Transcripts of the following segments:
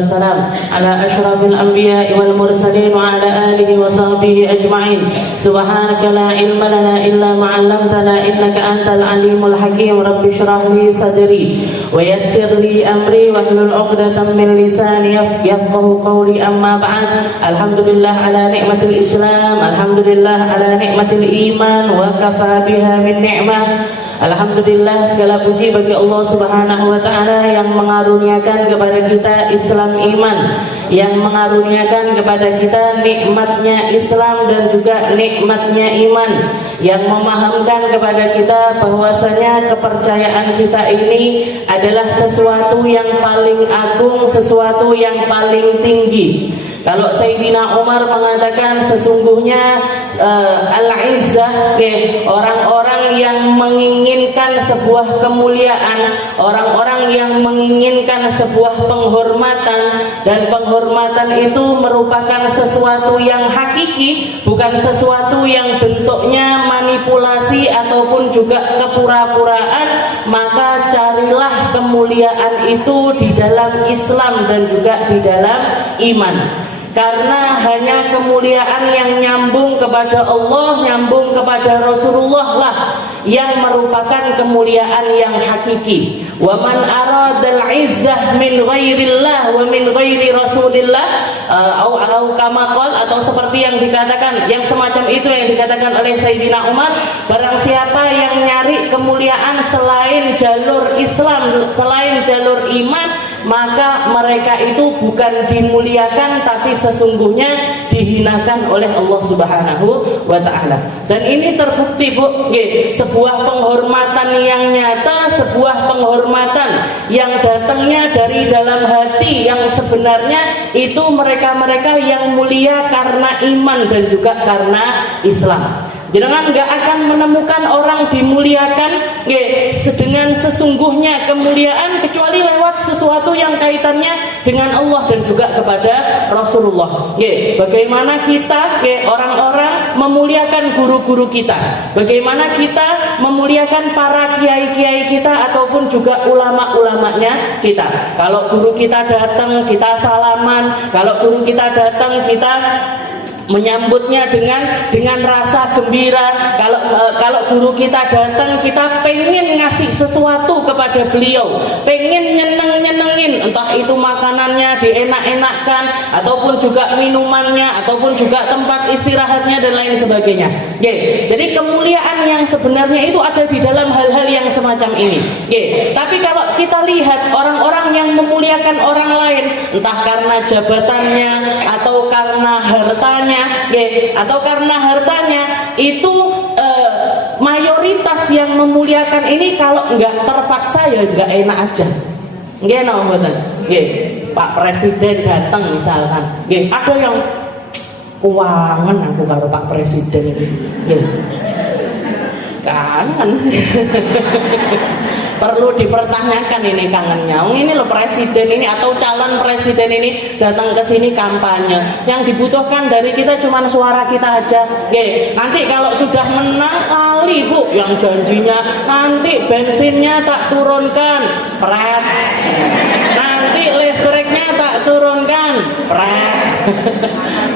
wassalam ala asyrafil anbiya'i wal mursalin wa ala alihi wa sahbihi ajma'in. Subhanaka la ilma lana illa ma 'allamtana innaka antal alimul hakim. Rabbi shrah li sadri wa yassir li amri wahlul 'uqdatam min lisani yafqahu qawli. Amma ba'd. Alhamdulillah ala nikmatil Islam, alhamdulillah ala nikmatil iman, wa kafa biha min ni'mah. Alhamdulillah, segala puji bagi Allah Subhanahu wa taala yang mengaruniakan kepada kita Islam iman, yang mengaruniakan kepada kita nikmatnya Islam dan juga nikmatnya iman, yang memahamkan kepada kita bahwasanya kepercayaan kita ini adalah sesuatu yang paling agung, sesuatu yang paling tinggi. Kalau Sayyidina Umar mengatakan sesungguhnya al-izzah, orang-orang yang menginginkan sebuah kemuliaan, orang-orang yang menginginkan sebuah penghormatan, dan penghormatan itu merupakan sesuatu yang hakiki, bukan sesuatu yang bentuknya manipulasi ataupun juga kepura-puraan. Maka carilah kemuliaan itu di dalam Islam dan juga di dalam iman. Karena hanya kemuliaan yang nyambung kepada Allah, nyambung kepada Rasulullah lah yang merupakan kemuliaan yang hakiki. Wa man aradal izzah min ghairillah wa min ghairi Rasulillah au kama qol, atau seperti yang dikatakan, yang semacam itu yang dikatakan oleh Sayyidina Umar, barang siapa yang nyari kemuliaan selain jalur Islam, selain jalur iman, maka mereka itu bukan dimuliakan tapi sesungguhnya dihinakan oleh Allah Subhanahu wa taala. Dan ini terbukti, Bu, sebuah penghormatan yang nyata, sebuah penghormatan yang datangnya dari dalam hati yang sebenarnya itu mereka-mereka yang mulia karena iman dan juga karena Islam. Jangan nggak akan menemukan orang dimuliakan dengan sesungguhnya kemuliaan kecuali lewat sesuatu yang kaitannya dengan Allah dan juga kepada Rasulullah. Bagaimana kita orang-orang memuliakan guru-guru kita, bagaimana kita memuliakan para kiai-kiai kita ataupun juga ulama-ulamanya kita. Kalau guru kita datang kita salaman, kalau guru kita datang kita menyambutnya dengan rasa gembira. Kalau guru kita datang kita pengen ngasih sesuatu kepada beliau, pengen nyenengin, entah itu makanannya dienak-enakkan ataupun juga minumannya ataupun juga tempat istirahatnya dan lain sebagainya. Jadi kemuliaan yang sebenarnya itu ada di dalam hal-hal yang semacam ini. Tapi kalau kita lihat orang-orang yang memuliakan orang lain, entah karena jabatannya atau karena hartanya, atau karena hartanya, itu mayoritas yang memuliakan ini kalau nggak terpaksa ya nggak enak aja. Pak Presiden datang misalkan, ada yang keuangan aku karo Pak Presiden ini, kangen. Perlu dipertanyakan ini kangennya. Ini loh presiden ini atau calon presiden ini datang ke sini kampanye. Yang dibutuhkan dari kita cuma suara kita aja. Nanti kalau sudah menang kali, Bu, yang janjinya nanti bensinnya tak turunkan, pret. Nanti listriknya tak turunkan, pret.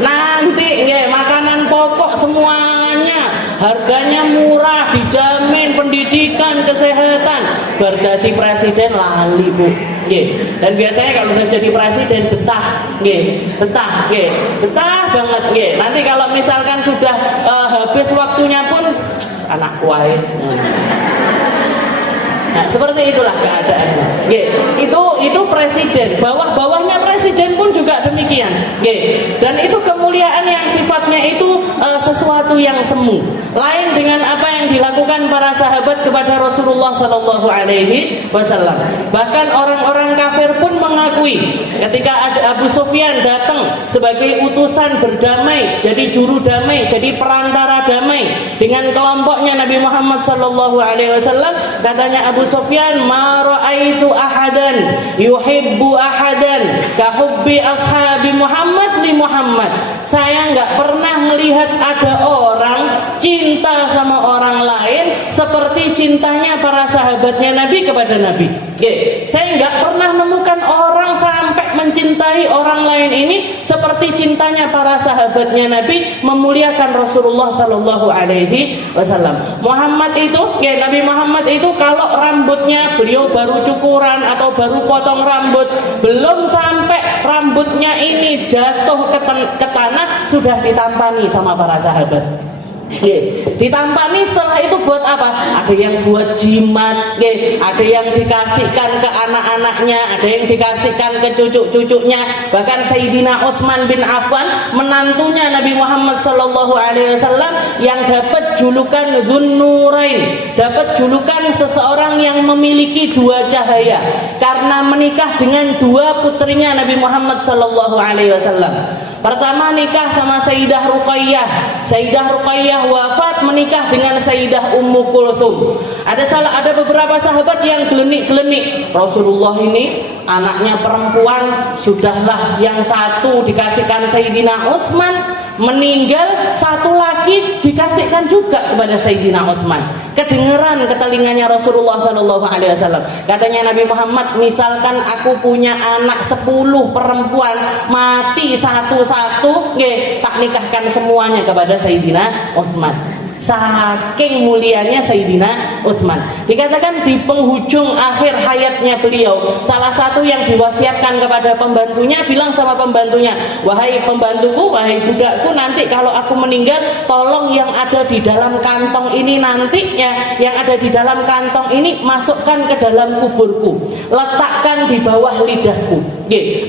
Nanti makanan pokok semuanya harganya murah, dijamin pendidikan, kesehatan. Berdadi presiden lali, Bu. Dan biasanya kalau udah jadi presiden betah banget. Nanti kalau misalkan sudah habis waktunya pun anak kuai. Nah, seperti itulah keadaannya. Itu presiden, bawah-bawahnya presiden pun juga demikian. Dan itu kemuliaan yang sifatnya itu sesuatu yang semu, lain dengan apa yang dilakukan para sahabat kepada Rasulullah Shallallahu Alaihi Wasallam. Bahkan orang-orang kafir pun mengakui ketika Abu Sufyan datang sebagai utusan berdamai, jadi juru damai, jadi perantara damai dengan kelompoknya Nabi Muhammad Shallallahu Alaihi Wasallam, katanya Abu Sufyan, ma ra'aitu ahadan yuhibbu ahadan ka hubbi ashabi Muhammad li Muhammad. Saya nggak pernah melihat ada orang cinta sama orang lain seperti cintanya para sahabatnya Nabi kepada Nabi. Saya nggak pernah menemukan orang sampai mencintai mencintai orang lain ini seperti cintanya para sahabatnya Nabi memuliakan Rasulullah Sallallahu Alaihi Wasallam. Nabi Muhammad itu kalau rambutnya beliau baru cukuran atau baru potong rambut, belum sampai rambutnya ini jatuh ke tanah sudah ditampani sama para sahabat. Ditampani setelah itu buat apa? Ada yang buat jimat, ada yang dikasihkan ke anak-anaknya, ada yang dikasihkan ke cucu-cucunya. Bahkan Sayyidina Utsman bin Affan, menantunya Nabi Muhammad Sallallahu Alaihi Wasallam, yang dapat julukan Dzunnurain, dapat julukan seseorang yang memiliki dua cahaya karena menikah dengan dua putrinya Nabi Muhammad Sallallahu Alaihi Wasallam. Pertama nikah sama Sayyidah Ruqayyah. Sayyidah Ruqayyah wafat, menikah dengan Sayyidah Ummu Kulthum. Ada beberapa sahabat yang gelenik-gelenik, Rasulullah ini anaknya perempuan, sudahlah yang satu dikasihkan Sayyidina Utsman, meninggal satu lagi dikasihkan juga kepada Sayyidina Utsman. Kedengeran ke telinganya Rasulullah Sallallahu Alaihi Wasallam. Katanya Nabi Muhammad, misalkan aku punya anak 10 perempuan, mati satu-satu, tak nikahkan semuanya kepada Sayyidina Utsman. Saking mulianya Sayyidina Utsman. Dikatakan di penghujung akhir hayatnya beliau, salah satu yang diwasiatkan kepada pembantunya, bilang sama pembantunya, wahai pembantuku, wahai budakku, nanti kalau aku meninggal, tolong yang ada di dalam kantong ini nantinya, yang ada di dalam kantong ini masukkan ke dalam kuburku, letakkan di bawah lidahku.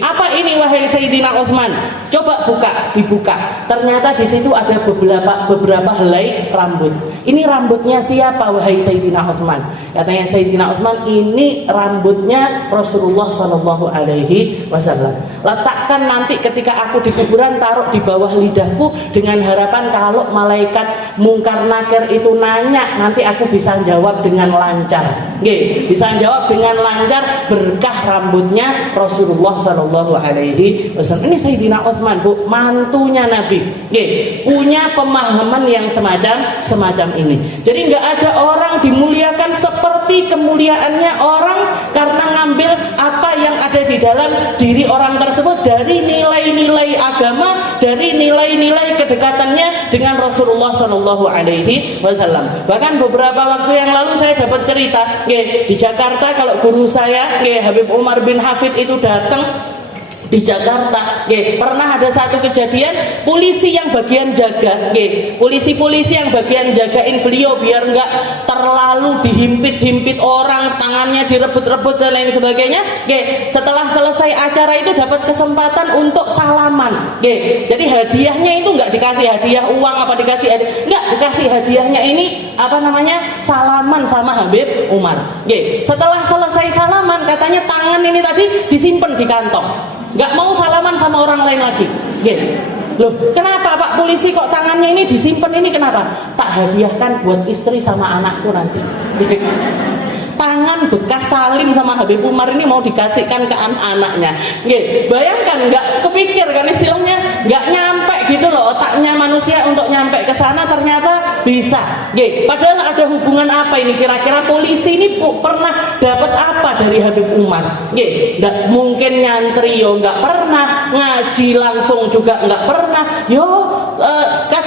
Apa ini wahai Sayyidina Utsman? Coba dibuka. Ternyata di situ ada beberapa helai rambut. Ini rambutnya siapa wahai Sayyidina Utsman? Katanya Sayyidina Utsman, ini rambutnya Rasulullah Sallallahu Alaihi Wasallam. Letakkan nanti ketika aku di kuburan, taruh di bawah lidahku dengan harapan kalau malaikat mungkar nakir itu nanya, nanti aku bisa jawab dengan lancar. Bisa jawab dengan lancar berkah rambutnya Rasulullah Sallallahu Alaihi Wasallam. Ini Sayyidina Utsman, Bu, mantunya Nabi. Punya pemahaman yang semacam ini. Jadi nggak ada orang dimuliakan seperti kemuliaannya orang karena ngambil apa yang ada di dalam diri orang tersebut dari nilai-nilai agama, dari nilai-nilai kedekatannya dengan Rasulullah Sallallahu Alaihi Wasallam. Bahkan beberapa waktu yang lalu saya dapat cerita, di Jakarta kalau guru saya, Habib Umar bin Hafid itu datang di Jakarta, pernah ada satu kejadian, polisi yang bagian jaga, polisi-polisi yang bagian jagain beliau biar nggak terlalu dihimpit-himpit orang, tangannya direbut-rebut dan lain sebagainya. Setelah selesai acara itu dapat kesempatan untuk salaman. Jadi hadiahnya itu nggak dikasih hadiah uang apa dikasih hadiah, nggak dikasih hadiahnya ini salaman sama Habib Umar. Setelah selesai salaman, katanya tangan ini tadi disimpan di kantong, nggak mau salaman sama orang lain lagi. Loh, kenapa Pak Polisi kok tangannya ini disimpan, ini kenapa? Tak hadiahkan buat istri sama anakku nanti. Tangan bekas salim sama Habib Umar ini mau dikasihkan ke anak-anaknya. Bayangkan, nggak kepikir kan istilahnya, nggak nyampe gitu loh otaknya manusia untuk nyampe ke sana, ternyata bisa. Padahal ada hubungan apa ini? Kira-kira polisi ini pernah dapat apa dari Habib Umar? Nggak mungkin nyantri, nggak pernah ngaji langsung juga nggak pernah.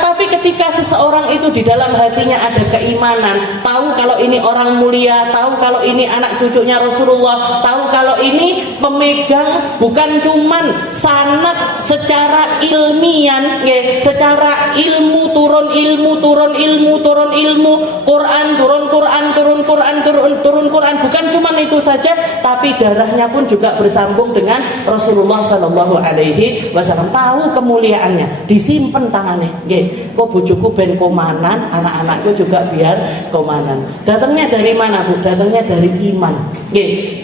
Tapi ketika seseorang itu di dalam hatinya ada keimanan, tahu kalau ini orang mulia, tahu kalau ini anak cucunya Rasulullah, tahu kalau ini pemegang bukan cuman sanad secara ilmiah, secara ilmu turun ilmu, Quran turun Quran, bukan cuman itu saja, tapi darahnya pun juga bersambung dengan Rasulullah Sallallahu Alaihi Wasallam. Tahu kemuliaannya, disimpan tangannya. Kok bojoku ben komanan, anak-anakku juga biar komanan. Datangnya dari mana, Bu? Datangnya dari iman.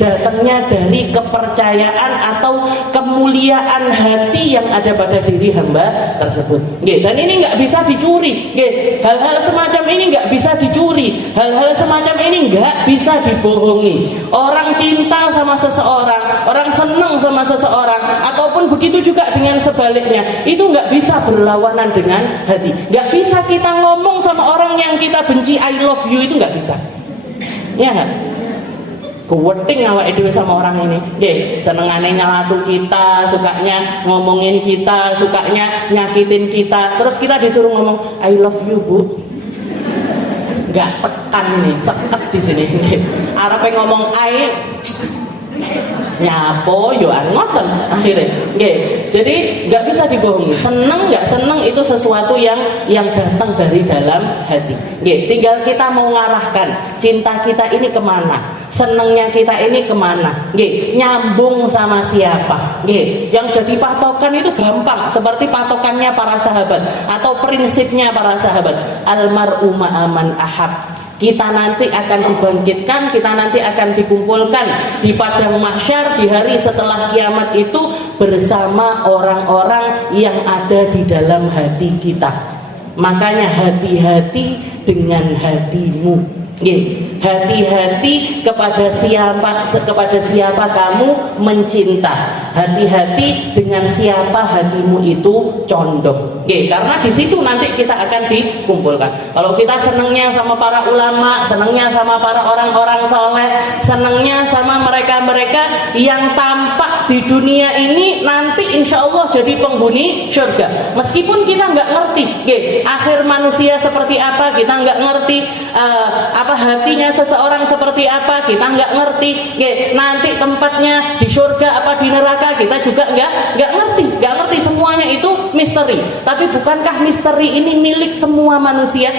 Datangnya dari kepercayaan atau kemuliaan hati yang ada pada diri hamba tersebut. Dan ini nggak bisa dicuri. Hal-hal semacam ini nggak bisa dicuri. Hal-hal semacam ini nggak bisa dibohongi. Orang cinta sama seseorang, orang senang sama seseorang, ataupun begitu juga dengan sebaliknya, itu nggak bisa berlawanan dengan hati. Nggak bisa kita ngomong sama orang yang kita benci I love you, itu nggak bisa. Ya nggak? Kuweting awake dhewe sama orang ini. Nggih, senengane nyelatu kita, sukanya ngomongin kita, sukanya nyakitin kita. Terus kita disuruh ngomong I love you, Bu. Enggak tekan ini, seket di sini. Arepe ngomong nyapo yo ngoten akhirnya. Nggih. Jadi nggak bisa dibohongi. Seneng nggak seneng itu sesuatu yang datang dari dalam hati. Nggih, tinggal kita mau ngarahkan cinta kita ini kemana, senengnya kita ini kemana. Nggih, nyambung sama siapa. Nggih, yang jadi patokan itu gampang, seperti patokannya para sahabat atau prinsipnya para sahabat. Almar'u ma'aman ahab. Kita nanti akan dibangkitkan, kita nanti akan dikumpulkan di padang mahsyar di hari setelah kiamat itu bersama orang-orang yang ada di dalam hati kita. Makanya hati-hati dengan hatimu. Hati-hati kepada siapa kamu mencinta. Hati-hati dengan siapa hatimu itu condong. Karena di situ nanti kita akan dikumpulkan. Kalau kita senangnya sama para ulama, senangnya sama para orang-orang soleh, senangnya sama mereka-mereka yang tampak di dunia ini nanti insya Allah jadi penghuni surga. Meskipun kita nggak ngerti, akhir manusia seperti apa, kita nggak ngerti. Apa hatinya seseorang seperti apa, kita nggak ngerti. Nanti tempatnya di surga apa di neraka kita juga nggak ngerti. Semuanya itu misteri. Tapi bukankah misteri ini milik semua manusia?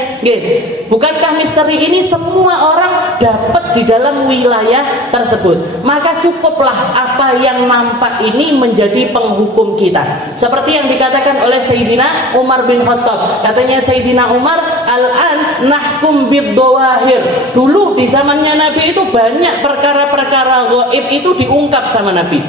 Bukankah misteri ini semua orang dapat di dalam wilayah tersebut? Maka cukuplah apa yang nampak ini menjadi penghukum kita. Seperti yang dikatakan oleh Sayyidina Umar bin Khattab. Katanya Sayyidina Umar, al-an nahkum bid-dawahir. Dulu di zamannya Nabi itu banyak perkara-perkara gaib itu diungkap sama Nabi.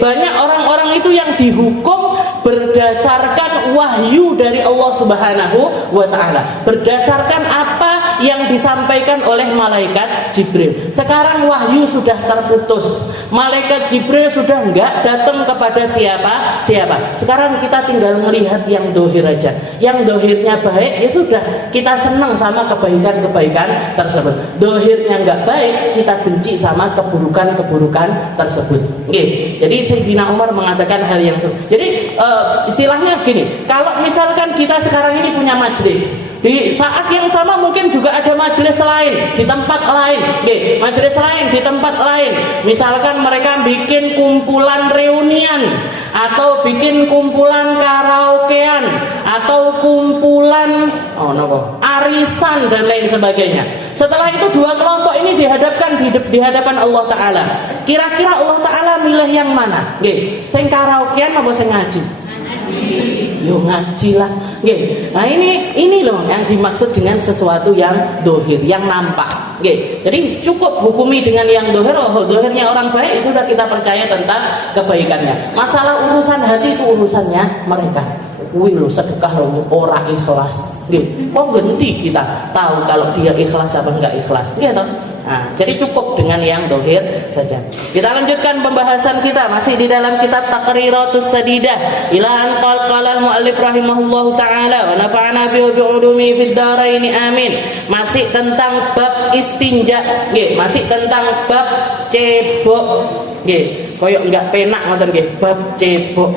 Banyak orang-orang itu yang dihukum berdasarkan wahyu dari Allah Subhanahu wa ta'ala, berdasarkan apa yang disampaikan oleh malaikat Jibril. Sekarang wahyu sudah terputus, malaikat Jibril sudah enggak datang kepada siapa. Sekarang kita tinggal melihat yang dohir aja. Yang dohirnya baik, ya sudah, kita senang sama kebaikan-kebaikan tersebut. Dohirnya enggak baik, kita benci sama keburukan-keburukan tersebut. Jadi Sayyidina Umar mengatakan hal yang jadi istilahnya gini, kalau misalkan kita sekarang ini punya majelis, di saat yang sama mungkin juga ada majelis lain di tempat lain, majelis lain di tempat lain. Misalkan mereka bikin kumpulan reunian, atau bikin kumpulan karaokean, atau kumpulan arisan dan lain sebagainya. Setelah itu dua kelompok ini dihadapkan di hadapan Allah Ta'ala. Kira-kira Allah Ta'ala milih yang mana? Sing karaokean apa sing ngaji? Yo ngaji lah. Nah ini loh yang dimaksud dengan sesuatu yang dohir, yang nampak. Jadi cukup hukumi dengan yang dohir. Dohirnya orang baik, sudah kita percaya tentang kebaikannya. Masalah urusan hati itu urusannya mereka. Kuwi lho sedekah lho ora ikhlas. Kok ganti kita tahu kalau dia ikhlas apa enggak ikhlas. Nah, jadi cukup dengan yang dohir saja. Kita lanjutkan pembahasan kita masih di dalam kitab Taqriratus Sadidah ila an qala al-muallif rahimahullahu taala wa nafa'ana bi ulumi fid dharain amin. Masih tentang bab istinja, masih tentang bab cebok. Koyok enggak penak ngoten nggih, bab cebok.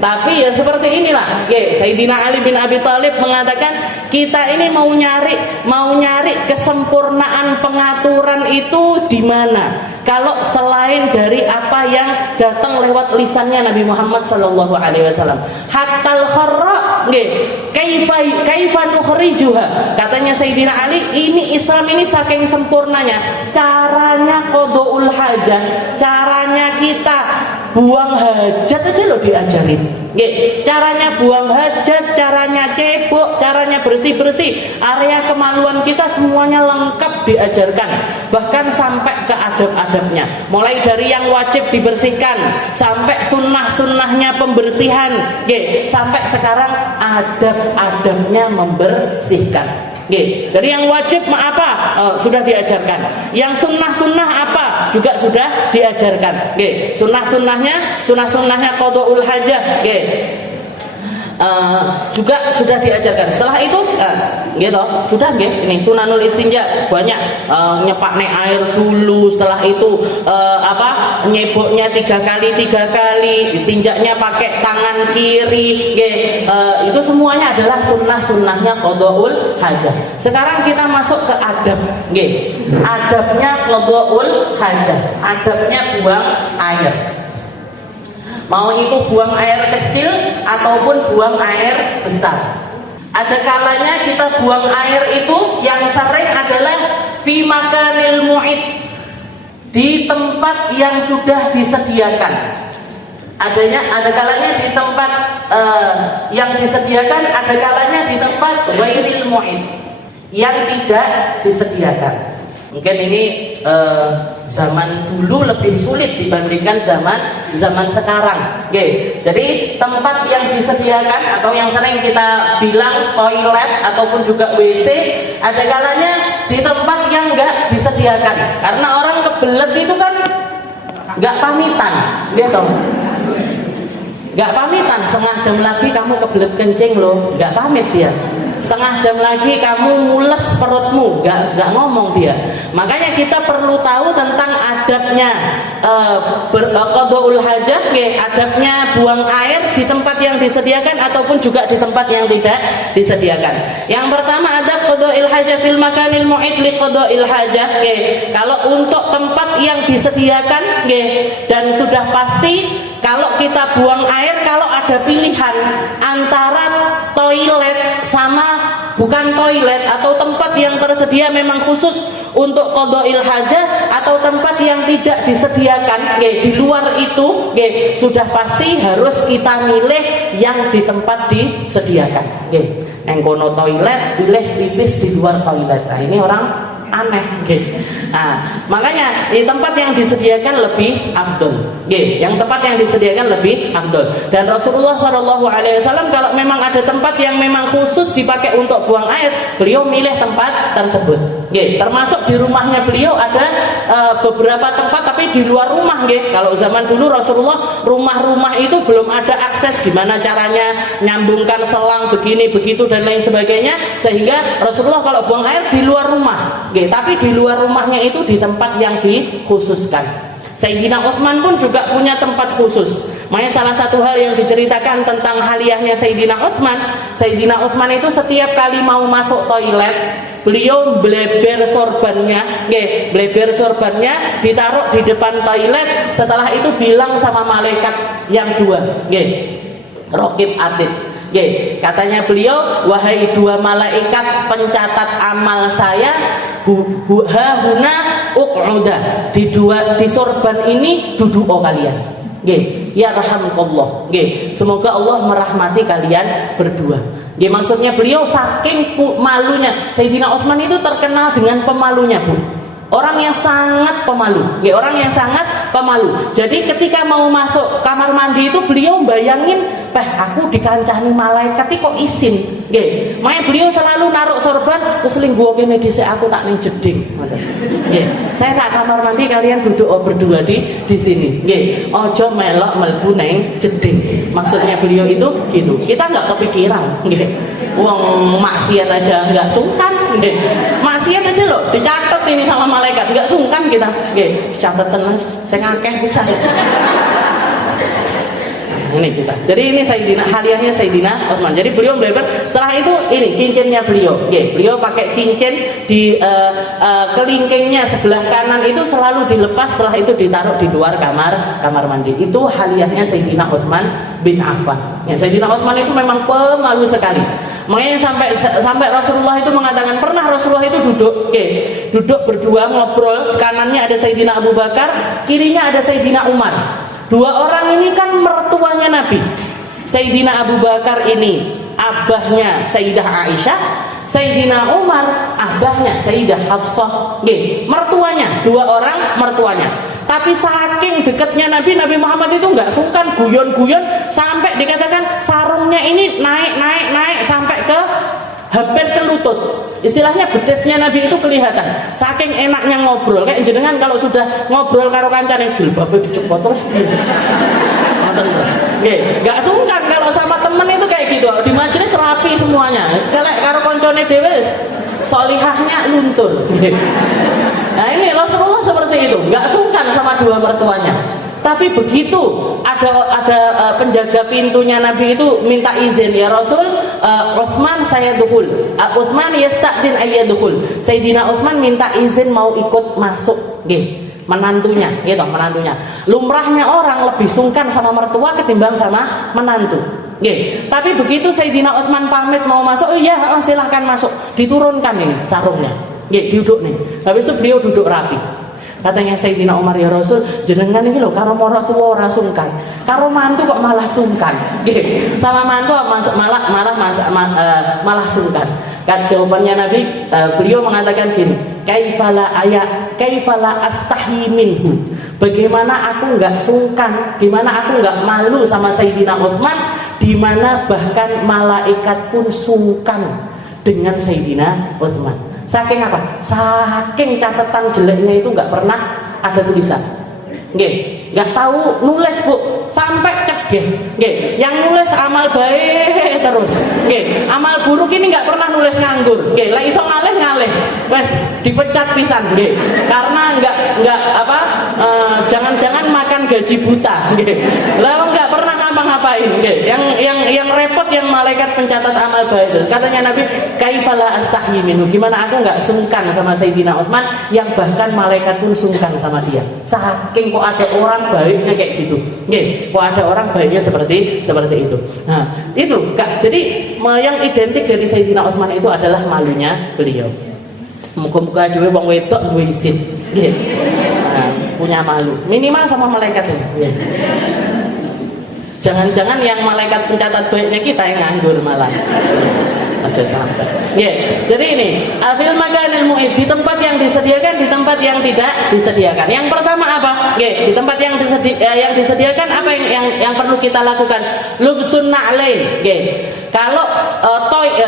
Tapi ya seperti inilah. Sayyidina Ali bin Abi Thalib mengatakan kita ini mau nyari kesempurnaan pengaturan itu di mana? Kalau selain dari apa yang datang lewat lisannya Nabi Muhammad sallallahu alaihi wasallam. Hatal kharra, kaifa nukhrijuha. Katanya Sayyidina Ali, ini Islam ini saking sempurnanya. Caranya qadaul hajat, caranya kita buang hajat aja lo diajarin. Caranya buang hajat, caranya cebok, caranya bersih-bersih, area kemaluan kita semuanya lengkap diajarkan. Bahkan sampai ke adab-adabnya. Mulai dari yang wajib dibersihkan sampai sunnah-sunnahnya pembersihan. Sampai sekarang adab-adabnya membersihkan. Jadi yang wajib apa? Sudah diajarkan. Yang sunnah-sunnah apa? Juga sudah diajarkan. Sunnah-sunnahnya qadaul hajah. juga sudah diajarkan. Setelah itu gitu sudah nggih, ini sunanul istinja banyak, nyepakne air dulu, setelah itu nyeboknya 3 kali, istinjaknya pakai tangan kiri nggih. Itu semuanya adalah sunnahnya qadhaul hajah. Sekarang kita masuk ke adab nggih. Adabnya qadhaul hajah, adabnya buang air. Mau itu buang air kecil ataupun buang air besar. Ada kalanya kita buang air itu yang sering adalah fi makanil mu'id, di tempat yang sudah disediakan. Ada kalanya di tempat yang disediakan, ada kalanya di tempat ghairil mu'id, yang tidak disediakan. Mungkin ini zaman dulu lebih sulit dibandingkan zaman sekarang. Jadi tempat yang disediakan atau yang sering kita bilang toilet ataupun juga WC, ada kalanya di tempat yang enggak disediakan. Karena orang kebelet itu kan enggak pamitan, gitu. Enggak pamitan, setengah jam lagi kamu kebelet kencing loh, enggak pamit dia. Setengah jam lagi kamu mules perutmu, nggak ngomong dia. Makanya kita perlu tahu tentang adabnya qadhaul hajat, adabnya buang air di tempat yang disediakan ataupun juga di tempat yang tidak disediakan. Yang pertama adab qadhaul hajat fil makanil mu'id li qadhaul hajat. Kalau untuk tempat yang disediakan dan sudah pasti, kalau kita buang air, kalau ada pilihan antara toilet sama bukan toilet, atau tempat yang tersedia memang khusus untuk qadhaul hajah, atau tempat yang tidak disediakan di luar itu, sudah pasti harus kita milih yang di tempat disediakan. Yang kono toilet, pilih pipis di luar toilet. Nah ini orang aneh. Nah, makanya di tempat yang disediakan lebih afdol. Yang tempat yang disediakan lebih afdol. Dan Rasulullah SAW kalau memang ada tempat yang memang khusus dipakai untuk buang air, beliau milih tempat tersebut. Termasuk di rumahnya beliau ada beberapa tempat, tapi di luar rumah. Kalau zaman dulu Rasulullah rumah-rumah itu belum ada akses gimana caranya nyambungkan selang begini begitu dan lain sebagainya, sehingga Rasulullah kalau buang air di luar rumah. Tapi di luar rumahnya itu di tempat yang dikhususkan. Sayyidina Utsman pun juga punya tempat khusus. Makanya salah satu hal yang diceritakan tentang haliyahnya Sayyidina Utsman itu setiap kali mau masuk toilet, beliau bleber sorbannya ditaruh di depan toilet. Setelah itu bilang sama malaikat yang dua, Raqib Atid. Katanya beliau, wahai dua malaikat pencatat amal saya, huna uq'uda, di sorban ini duduk kalian. Ya rahamukallah. Semoga Allah merahmati kalian berdua. Maksudnya beliau saking malunya. Sayyidina Utsman itu terkenal dengan pemalunya, Bu. Orang yang sangat pemalu, Jadi ketika mau masuk kamar mandi itu beliau bayangin, aku dikancani malaikat kok izin. Makanya beliau selalu naruh sorban, terus lingguh kene dhisik aku tak ning jeding. Saya tak kamar mandi, kalian duduk berdua di sini. Ojo melok mlebu ning jeding. Maksudnya beliau itu gitu. Kita nggak kepikiran. Wong maksiat aja nggak sungkan. Maksiat aja loh dicatat ini sama malaikat, nggak sungkan kita. Catat terus, saya ngakeh bisa. Ini kita. Jadi ini hadiahnya Sayyidina Utsman. Jadi beliau belajar. Setelah itu ini cincinnya beliau. Beliau pakai cincin di kelingkingnya sebelah kanan itu selalu dilepas. Setelah itu ditaruh di luar kamar mandi. Itu hadiahnya Sayyidina Utsman bin Affan. Sayyidina Utsman itu memang pemalu sekali. Makanya sampai Rasulullah itu mengatakan, pernah Rasulullah itu duduk berdua ngobrol, kanannya ada Sayyidina Abu Bakar, kirinya ada Sayyidina Umar. Dua orang ini kan mertuanya Nabi. Sayyidina Abu Bakar ini abahnya Sayyidah Aisyah, Sayyidina Umar abahnya Sayyidah Hafsah. Mertuanya, dua orang mertuanya. Tapi saking dekatnya Nabi Muhammad itu nggak sungkan guyon-guyon sampai dikatakan sarungnya ini naik sampai ke hampir ke lutut. Istilahnya betisnya Nabi itu kelihatan. Saking enaknya ngobrol, kayak jenengan kalau sudah ngobrol karo kancane jilbabe dicepot terus. Nggak sungkan kalau sama temen itu kayak gitu. sekali karo koncone dhewe solihahnya luntur. Nah ini Rasulullah seperti itu, nggak sungkan sama dua mertuanya. Tapi begitu ada penjaga pintunya Nabi itu minta izin, ya Rasul, Utsman saya dukhul. Utsman yasta'din ayyadkhul. Sayyidina Utsman minta izin mau ikut masuk, nggih. Menantunya, gitu, menantunya. Lumrahnya orang lebih sungkan sama mertua ketimbang sama menantu. Nggih. Tapi begitu Sayyidina Utsman pamit mau masuk, oh iya, silahkan masuk. Diturunkan ini sarungnya. Nggih, duduk nih. Habis itu beliau duduk rapi. Katanya Sayyidina Umar, ya Rasul, jenengan ini loh karo maratuwa ora sungkan, karo mantu kok malah sungkan. Nggih. Sama mantu malah sungkan. Kan jawabannya Nabi, beliau mengatakan gini, kaifala astahi minhu. Bagaimana aku nggak sungkan, gimana aku nggak malu sama Sayyidina Utsman, di mana bahkan malaikat pun sungkan dengan Sayyidina Utsman. Saking apa? Saking catatan jeleknya itu nggak pernah ada tulisan. Nggih, nggak tahu nulis Bu, sampai cegah. Nggih, yang nulis amal baik terus. Nggih, amal buruk ini nggak pernah nulis nganggur. Nggih, lek iso ngalih, wes dipecat pisan. Nggih, karena nggak apa, jangan-jangan makan gaji buta. Nggih, lah nggak pernah ngapa-ngapain. Nggih, yang repot yang malaikat pencatat amal baik itu. Katanya Nabi, kaifala astahi minhu. Gimana aku nggak sungkan sama Sayyidina Utsman yang bahkan malaikat pun sungkan sama dia. Saking kok ada orang baiknya kayak gitu. Nggih, kok ada orang baiknya seperti itu. Nah, itu Kak. Jadi yang identik dari Sayyidina Utsman itu adalah malunya beliau. Muga-muga dhewe wong wedok duwe isin. Nggih. Nah, punya malu. Minimal sama malaikat itu. Nggih. Jangan-jangan yang malaikat pencatat baiknya kita yang nganggur malah. Aja sampai. Yeah. Jadi ini afil makanil mu'id, di tempat yang disediakan, di tempat yang tidak disediakan. Yang pertama apa? Yeah. Di tempat yang disediakan apa yang perlu kita lakukan? Lubsun na'lain. Yeah. Kalau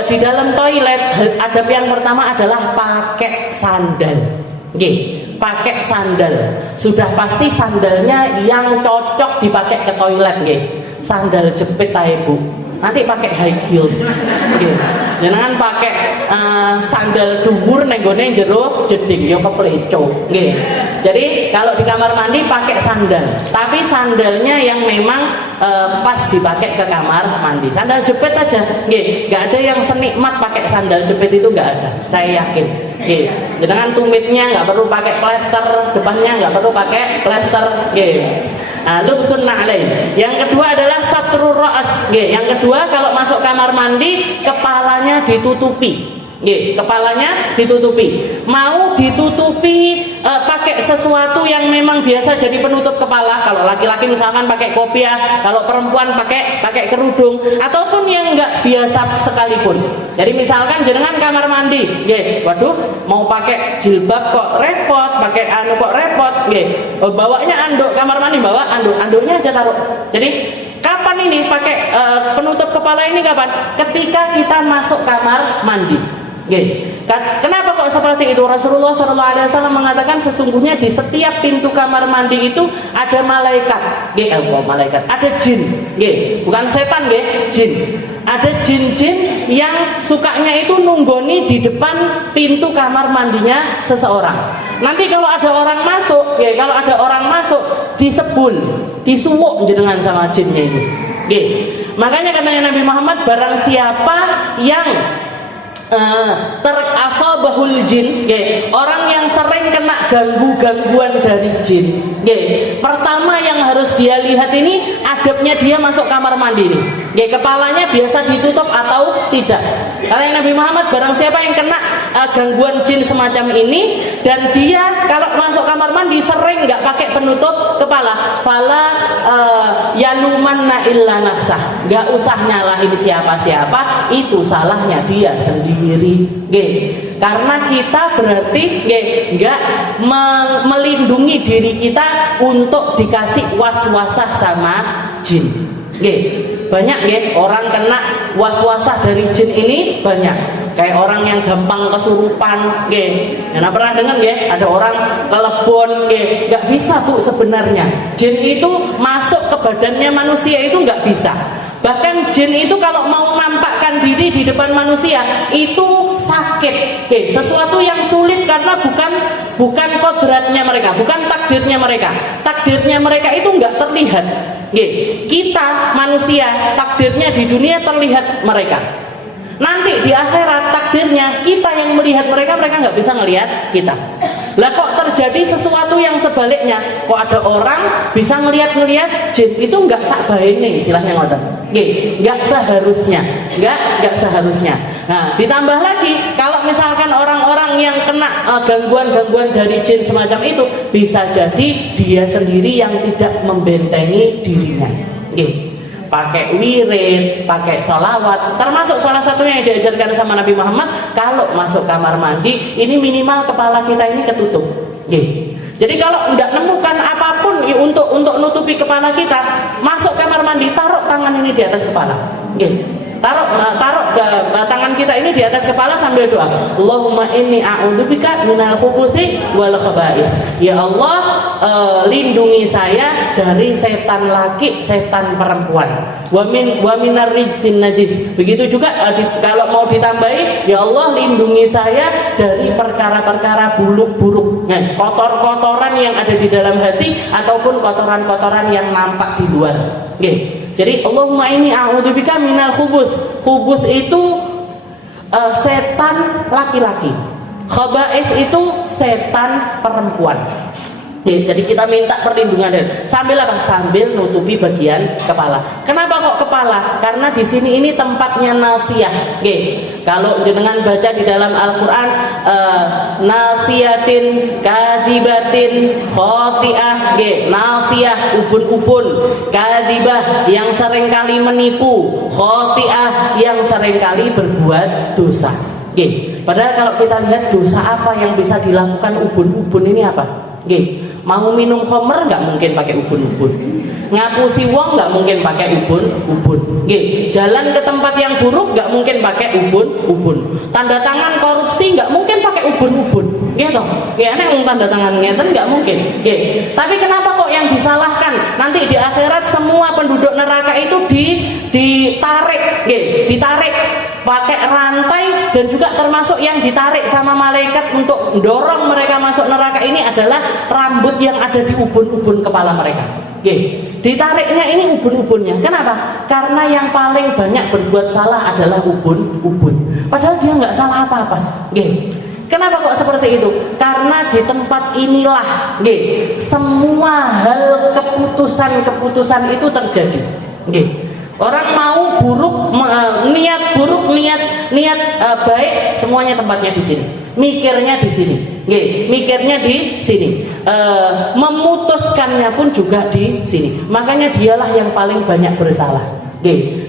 di dalam toilet, adab yang pertama adalah pakai sandal. Yeah. Pakai sandal. Sudah pasti sandalnya yang cocok dipakai ke toilet, nggih. Sandal jepit ae, Bu. Nanti pakai high heels. Nggih. Jangan pakai sandal dhuwur ning gone jero jeding ya kepleco. Nggih. Jadi kalau di kamar mandi pakai sandal, tapi sandalnya yang memang pas dipakai ke kamar mandi. Sandal jepit aja. Nggih, enggak ada yang senikmat pakai sandal jepit itu, enggak ada. Saya yakin. Nggih. Dengan tumitnya enggak perlu pakai plester, depannya enggak perlu pakai plester. Nggih. Nah, lubsun na'lain. Yang kedua adalah satrur ra's. Nggih, yang kedua kalau masuk kamar mandi kepalanya ditutupi. Nggih, kepalanya ditutupi. Mau ditutupi pakai sesuatu yang memang biasa jadi penutup kepala. Kalau laki-laki misalkan pakai kopiah, kalau perempuan pakai kerudung, ataupun yang enggak biasa sekalipun. Jadi misalkan jenengan kamar mandi, nggih, waduh, mau pakai jilbab kok repot, pakai anu kok repot, nggih. Bawanya anduk kamar mandi, bawa anduknya aja taruh. Jadi kapan ini pakai penutup kepala ini kapan? Ketika kita masuk kamar mandi. Nggih. Kenapa kok seperti itu? Rasulullah SAW mengatakan sesungguhnya di setiap pintu kamar mandi itu ada malaikat. Nggih, malaikat. Ada jin. Nggih, bukan setan nggih, jin. Ada jin-jin yang sukanya itu nunggoni di depan pintu kamar mandinya seseorang. Nanti kalau ada orang masuk, ya kalau ada orang masuk disebul, disuwuk jenengan sama jinnya itu. Nggih. Makanya katanya Nabi Muhammad, barang siapa yang terasabahul jin, orang yang sering kena gangguan dari jin, pertama yang harus dia lihat ini adabnya dia masuk kamar mandi nih, kepalanya biasa ditutup atau tidak. Karena Nabi Muhammad, barang siapa yang kena gangguan jin semacam ini dan dia kalau masuk kamar mandi sering nggak pakai penutup kepala, fala yalumanna illa nafsah, nggak usah nyalahin siapa-siapa, itu salahnya dia sendiri. Karena kita berarti nggak melindungi diri kita untuk dikasih was-wasah sama jin. Banyak orang kena was-wasah dari jin ini banyak. Kayak orang yang gampang kesurupan, Nah, pernah dengar ada orang kelebon, nggak bisa Bu sebenarnya. Jin itu masuk ke badannya manusia itu nggak bisa. Bahkan jin itu kalau mau nampakkan menampakkan diri di depan manusia itu sakit. Oke, sesuatu yang sulit karena bukan kodratnya mereka, bukan takdirnya mereka. Takdirnya mereka itu nggak terlihat. Oke, kita manusia takdirnya di dunia terlihat mereka. Nanti di akhirat takdirnya kita yang melihat mereka, mereka nggak bisa ngelihat kita. Lah kok terjadi sesuatu yang sebaliknya? Kok ada orang bisa ngelihat jin? Itu nggak sak baene istilahnya ngoten. Nggih, nggak seharusnya. Nggak seharusnya. Nah, ditambah lagi kalau misalkan orang-orang yang kena gangguan-gangguan dari jin semacam itu, bisa jadi dia sendiri yang tidak membentengi dirinya. Nggih. Pakai wirid, pakai sholawat, termasuk salah satunya yang diajarkan sama Nabi Muhammad, kalau masuk kamar mandi ini minimal kepala kita ini ketutup. Jadi kalau tidak nemukan apapun untuk nutupi kepala kita, masuk kamar mandi taruh tangan ini di atas kepala. Taruh tangan kita ini di atas kepala sambil doa, Allahumma inni a'udzubika minal khubuthi wal khaba'ith. Ya Allah, lindungi saya dari setan laki, setan perempuan. Wa minar rijsin najis. Begitu juga kalau mau ditambahi, ya Allah lindungi saya dari perkara-perkara buruk, kotor-kotoran yang ada di dalam hati ataupun kotoran-kotoran yang nampak di luar. Jadi Allahumma inni a'udzubika minal khubuth. Khubuth itu setan laki-laki. Khaba'ith itu setan perempuan. Jadi kita minta perlindungan dari sambil apa? Sambil nutupi bagian kepala. Kenapa kok kepala? Karena di sini ini tempatnya nasiyah. Kalau jenengan baca di dalam Al-Quran, nasiyatin, kadibatin, khotiah, nasiyah, ubun-ubun, kadibah yang seringkali menipu, khotiah yang seringkali berbuat dosa. Padahal kalau kita lihat dosa apa yang bisa dilakukan ubun-ubun ini apa? Mau minum khamr nggak mungkin pakai ubun-ubun, ngapusi wong nggak mungkin pakai ubun-ubun, jalan ke tempat yang buruk nggak mungkin pakai ubun-ubun, tanda tangan korupsi nggak mungkin pakai ubun-ubun, gitu. Aneh tanda tangan ngeten nggak mungkin. Tapi kenapa kok yang disalahkan? Nanti di akhirat semua penduduk neraka itu ditarik pakai rantai, dan juga termasuk yang ditarik sama malaikat untuk mendorong mereka masuk neraka ini adalah rambut yang ada di ubun-ubun kepala mereka. Ditariknya ini ubun-ubunnya. Kenapa? Karena yang paling banyak berbuat salah adalah ubun-ubun. Padahal dia nggak salah apa-apa. Kenapa kok seperti itu? Karena di tempat inilah semua hal keputusan itu terjadi. Orang mau buruk, niat buruk, niat baik, semuanya tempatnya di sini. Mikirnya di sini, mikirnya di sini. Memutuskannya pun juga di sini. Makanya dialah yang paling banyak bersalah.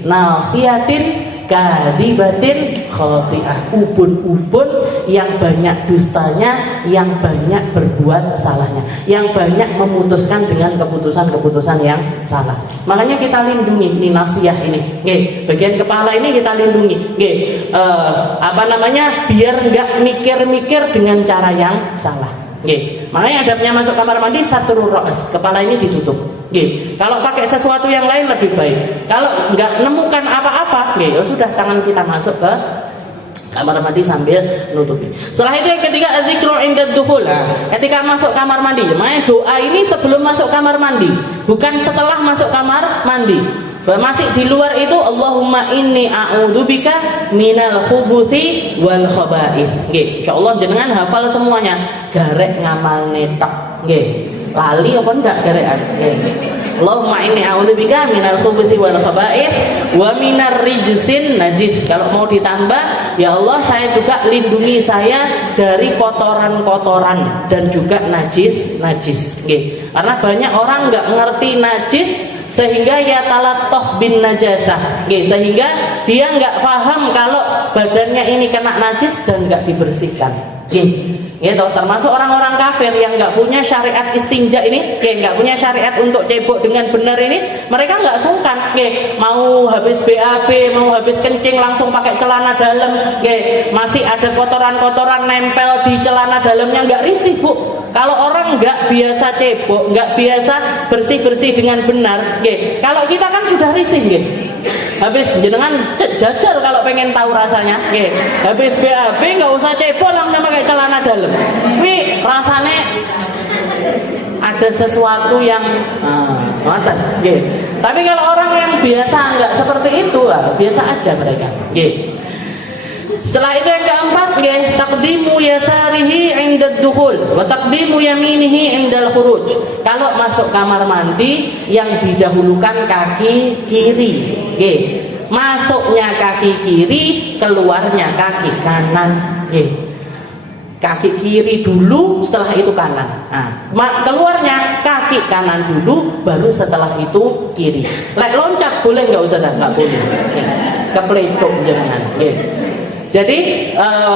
Nasiyatin, kadibatin, khotiah, ubun-ubun yang banyak dustanya, yang banyak berbuat salahnya, yang banyak memutuskan dengan keputusan-keputusan yang salah. Makanya kita lindungi ini nasiyah ini, bagian kepala ini kita lindungi, biar nggak mikir-mikir dengan cara yang salah. Makanya adabnya masuk kamar mandi satrul ra's, kepala ini ditutup. Kalau pakai sesuatu yang lain lebih baik. Kalau nggak nemukan apa-apa, ya sudah tangan kita masuk ke kamar mandi sambil nutupi. Setelah itu yang ketiga, dzikru inda dukhul. Ketika masuk kamar mandi, makanya doa ini sebelum masuk kamar mandi, bukan setelah masuk kamar mandi. Masih di luar itu, Allahumma inni a'udzubika minal khubuthi wal khaba'ith. Insyaallah jenengan hafal semuanya. Garek ngamal netak. Lali apa enggak garekan? Allahumma inni a'udzubika minal khubuthi wal khaba'ith wa minar rijsin najis. Kalau mau ditambah, ya Allah saya juga lindungi saya dari kotoran-kotoran dan juga najis. Karena banyak orang nggak ngerti najis, sehingga ya talatoh bin najasah, sehingga dia nggak paham kalau badannya ini kena najis dan nggak dibersihkan. Termasuk orang-orang kafir yang nggak punya syariat istinja ini, nggak punya syariat untuk cebok dengan benar ini, mereka nggak sungkan. Mau habis BAB, mau habis kencing langsung pakai celana dalam, masih ada kotoran-kotoran nempel di celana dalamnya, nggak risih bu. Kalau orang nggak biasa cebok, nggak biasa bersih-bersih dengan benar, kalau kita kan sudah risih, Habis jenengan jajal kalau pengen tahu rasanya, nggih. Habis BAB nggak usah cebol langsung pakai celana dalam. Wi rasanya ada sesuatu yang ngoten, nggih. Tapi kalau orang yang biasa nggak seperti itu, biasa aja mereka, nggih. Setelah itu yang keempat, nggih, taqdimu yasarihi 'inda ad-dukhul wa taqdimu yaminihi 'inda al-khuruj. Kalau masuk kamar mandi yang didahulukan kaki kiri, nggih. Masuknya kaki kiri, keluarnya kaki kanan, nggih. Kaki kiri dulu, setelah itu kanan. Nah, keluarnya kaki kanan dulu, baru setelah itu kiri. Lek loncat boleh nggak usah dah, nggak boleh. Keplecok jangan. Jadi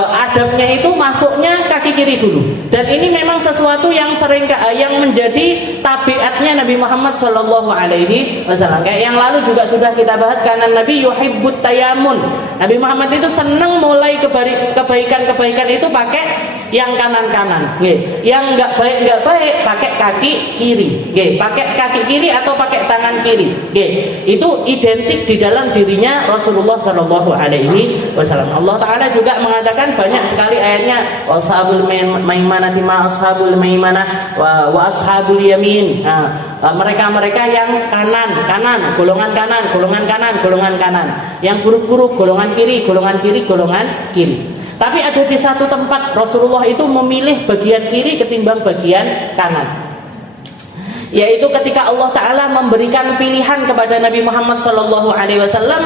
adabnya itu masuknya kaki kiri dulu. Dan ini memang sesuatu yang sering yang menjadi tabiatnya Nabi Muhammad SAW. Kayak yang lalu juga sudah kita bahas, karena Nabi yuhibbut tayamun. Nabi Muhammad itu senang mulai kebaikan-kebaikan itu pakai yang kanan-kanan. Yang nggak baik pakai kaki kiri. Pakai kaki kiri atau pakai tangan kiri. Itu identik di dalam dirinya Rasulullah SAW. Allah Ta'ala juga mengatakan banyak sekali ayatnya, washabul maimanati ma ashabul maimanah wa ashabul yamin. Mereka-mereka yang kanan, golongan kanan, yang buruk-buruk golongan kiri. Tapi ada di satu tempat Rasulullah itu memilih bagian kiri ketimbang bagian kanan, yaitu ketika Allah Ta'ala memberikan pilihan kepada Nabi Muhammad SAW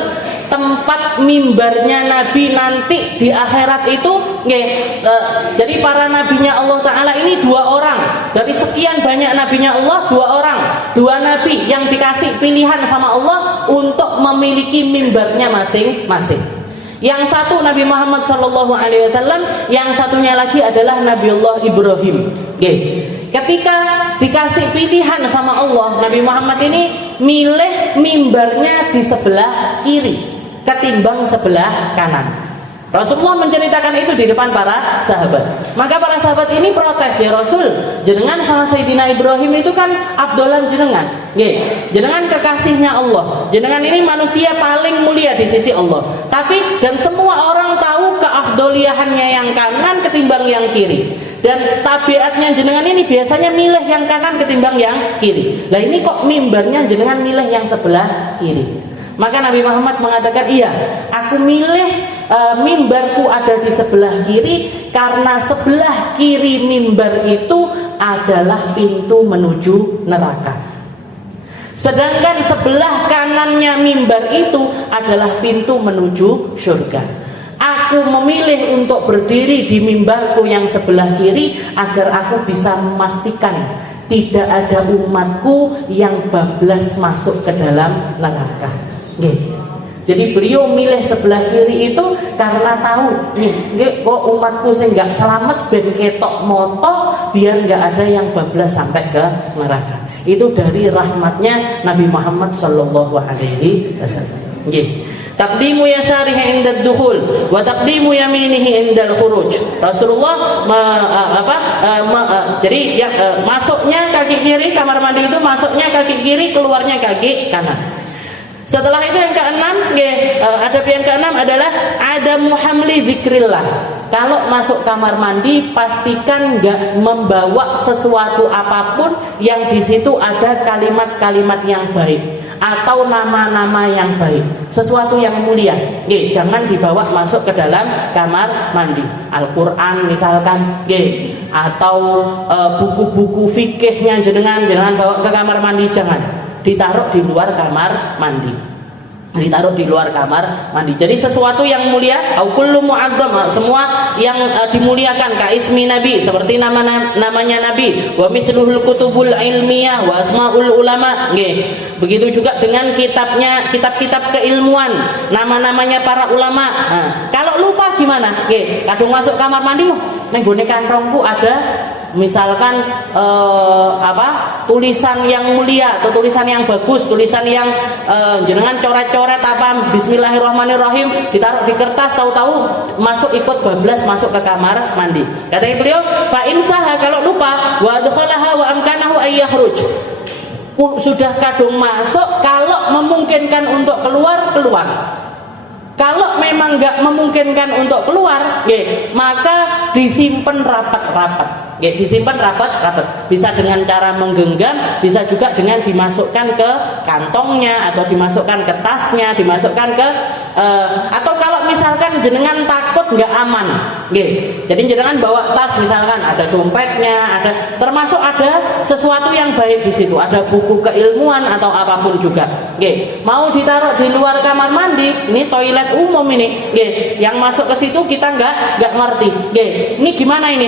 tempat mimbarnya Nabi nanti di akhirat itu, jadi para nabinya Allah Ta'ala ini 2 orang dari sekian banyak nabinya Allah, 2 orang, 2 nabi yang dikasih pilihan sama Allah untuk memiliki mimbarnya masing-masing. Yang satu Nabi Muhammad SAW, yang satunya lagi adalah Nabiullah Ibrahim. Ketika dikasih pilihan sama Allah, Nabi Muhammad ini milih mimbarnya di sebelah kiri ketimbang sebelah kanan. Rasulullah menceritakan itu di depan para sahabat. Maka para sahabat ini protes, ya Rasul, jenengan sama Sayyidina Ibrahim itu kan afdolan jenengan. Jenengan kekasihnya Allah. Jenengan ini manusia paling mulia di sisi Allah. Dan semua orang tahu keafdoliahannya yang kanan ketimbang yang kiri. Dan tabiatnya jenengan ini biasanya milih yang kanan ketimbang yang kiri. Lah ini kok mimbarnya jenengan milih yang sebelah kiri? Maka Nabi Muhammad mengatakan, iya, aku milih mimbarku ada di sebelah kiri karena sebelah kiri mimbar itu adalah pintu menuju neraka. Sedangkan sebelah kanannya mimbar itu adalah pintu menuju surga. Aku memilih untuk berdiri di mimbarku yang sebelah kiri agar aku bisa memastikan tidak ada umatku yang bablas masuk ke dalam neraka. Jadi beliau milih sebelah kiri itu karena tahu kok umatku sing nggak selamat ben ketok moto biar nggak ada yang bablas sampai ke neraka. Itu dari rahmatnya Nabi Muhammad SAW. Taqdimu yasarihi 'inda ad-dukhul wa taqdimu yaminihi 'inda al-khuruj. Rasulullah masuknya kaki kiri kamar mandi itu, masuknya kaki kiri, keluarnya kaki kanan. Setelah itu yang keenam, adab yang keenam adalah adamu hamli dzikrillah. Kalau masuk kamar mandi pastikan nggak membawa sesuatu apapun yang di situ ada kalimat-kalimat yang baik atau nama-nama yang baik, sesuatu yang mulia. Jangan dibawa masuk ke dalam kamar mandi. Al-Quran misalkan, atau buku-buku fikihnya jangan bawa ke kamar mandi, jangan. Ditaruh di luar kamar mandi. Jadi sesuatu yang mulia, au kullu mu'azzam, semua yang dimuliakan, ka ismi nabi, seperti namanya nabi, wa mithluhul kutubul ilmiyah wa asmaul ulama. Begitu juga dengan kitab-kitab keilmuan, nama-namanya para ulama. Kalau lupa gimana? Kadang masuk kamar mandi, neng gone kantongku ada misalkan tulisan yang mulia atau tulisan yang bagus, tulisan yang jenengan coret-coret apa bismillahirrahmanirrahim, ditaruh di kertas, tahu-tahu ikut bablas masuk ke kamar mandi. Katanya beliau, fa insaha, kalau lupa, wa adkhalaha wa amkanahu ay yakhruj, sudah kadung masuk, kalau memungkinkan untuk keluar, keluar. Kalau memang nggak memungkinkan untuk keluar, maka disimpan rapat-rapat. Disimpan rapat-rapat. Bisa dengan cara menggenggam, bisa juga dengan dimasukkan ke kantongnya atau dimasukkan ke tasnya, dimasukkan ke atau kalau misalkan jenengan takut nggak aman, jadi jenengan bawa tas, misalkan ada dompetnya, ada termasuk ada sesuatu yang baik di situ, ada buku keilmuan atau apapun juga, mau ditaruh di luar kamar mandi, ini toilet umum ini, yang masuk ke situ kita nggak ngerti, ini gimana ini,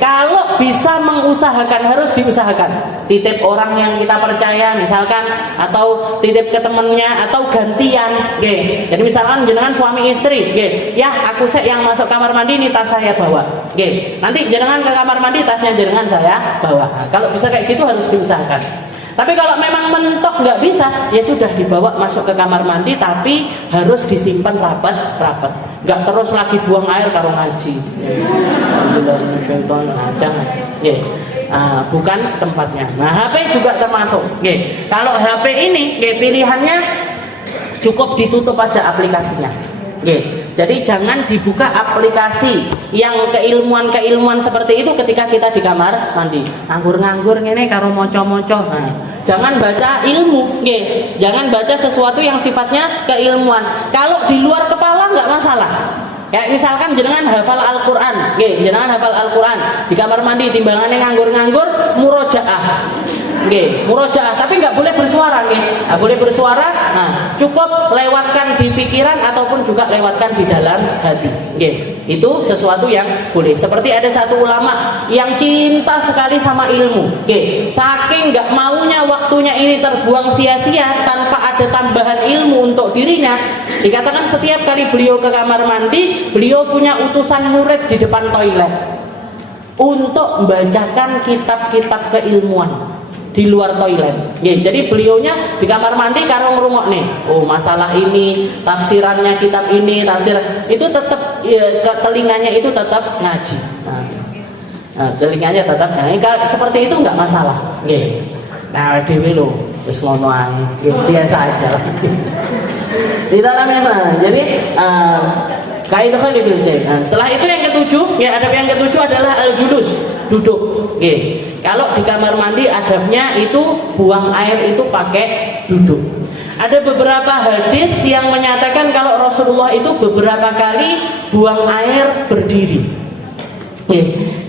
kalau bisa mengusahakan, harus diusahakan, titip orang yang kita percaya misalkan, atau titip ke temennya, atau gantian, jadi misalkan jenengan suami istri, ya aku yang masuk kamar mandi ini tas saya bawa, nanti jenengan ke kamar mandi tasnya jenengan saya bawa. Kalau bisa kayak gitu harus diusahakan. Tapi kalau memang mentok nggak bisa, ya sudah dibawa masuk ke kamar mandi, tapi harus disimpan rapat-rapat. Nggak terus lagi buang air karo ngaji. Bukan tempatnya. Nah, HP juga termasuk. Kalau HP ini, pilihannya cukup ditutup aja aplikasinya. Jadi jangan dibuka aplikasi yang keilmuan seperti itu ketika kita di kamar mandi. Nganggur-nganggur ngene karo moco-moco. Nah, jangan baca ilmu, jangan baca sesuatu yang sifatnya keilmuan. Kalau di luar kepala nggak masalah. Kayak misalkan jenengan hafal Al-Qur'an, jenengan hafal Al-Qur'an di kamar mandi, timbangannya nganggur-nganggur, murojaah. Murojaah, tapi nggak boleh bersuara, nggak boleh bersuara. Nah, cukup lewatkan di pikiran ataupun juga lewatkan di dalam hati. Itu sesuatu yang boleh. Seperti ada satu ulama yang cinta sekali sama ilmu. Saking nggak maunya waktunya ini terbuang sia-sia tanpa ada tambahan ilmu untuk dirinya. Dikatakan setiap kali beliau ke kamar mandi, beliau punya utusan murid di depan toilet untuk membacakan kitab-kitab keilmuan di luar toilet. Jadi beliaunya di kamar mandi karo ngrungok nih. Oh, masalah ini, tafsirannya kitab ini, tafsir itu tetap ke telinganya itu tetap ngaji. Nah, telinganya tetap seperti itu nggak masalah. Nah, dewe lo wis ngono ae. Biasa aja. Di dalamnya jadi kaidah di filter. Setelah itu yang ketujuh, adab yang ketujuh adalah al-julus, duduk. Kalau di kamar mandi adabnya itu buang air itu pakai duduk. Ada beberapa hadis yang menyatakan kalau Rasulullah itu beberapa kali buang air berdiri.